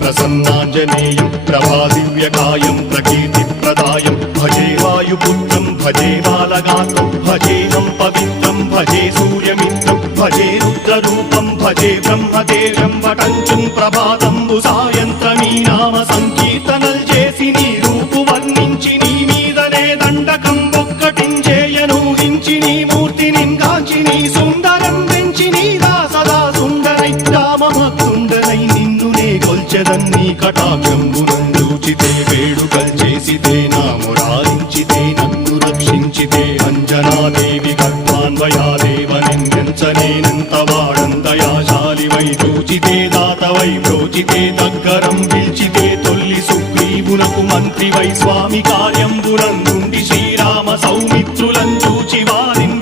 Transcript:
ప్రసన్నాంజనేయం ప్రభాదివ్యకాయం ప్రకీర్తిప్రదాయం భజే వాయుపుత్రం భజే బాలగాత్రం భజేహం పవిత్రం భజే సూర్యమిత్రం భజే రుద్రరూపం భజే బ్రహ్మదేవం వటంచుం ప్రభాతంబు సాయంత్రమీ నామ సంకీర్తనల్ చేసి నీ రూపు వర్ణించి నీ మీదనే దండకం ఒక్కటించేయనూహించి నీ మూర్తిని కాంచి నీ సుందరం పెంచి నీదా సదా సుందరై రామభక్తుండనై నిన్నునే కొల్చెదన్నీ కటాక్షంబునందూచితే వేడుకల్ చేసితే నా మురారించితే నన్ను రక్షించితే అంజనాదేవి గర్భాన్వయాదేవనెంచనేనంత వాడంతయాశాలివై చూచితే దాతవై బ్రోచితే దగ్గరం పిల్చితే తొల్లి సుగ్రీవునకు మంత్రివై స్వామి కార్యంబునందుండి శ్రీరామ సౌమిత్రులం చూచి వారిని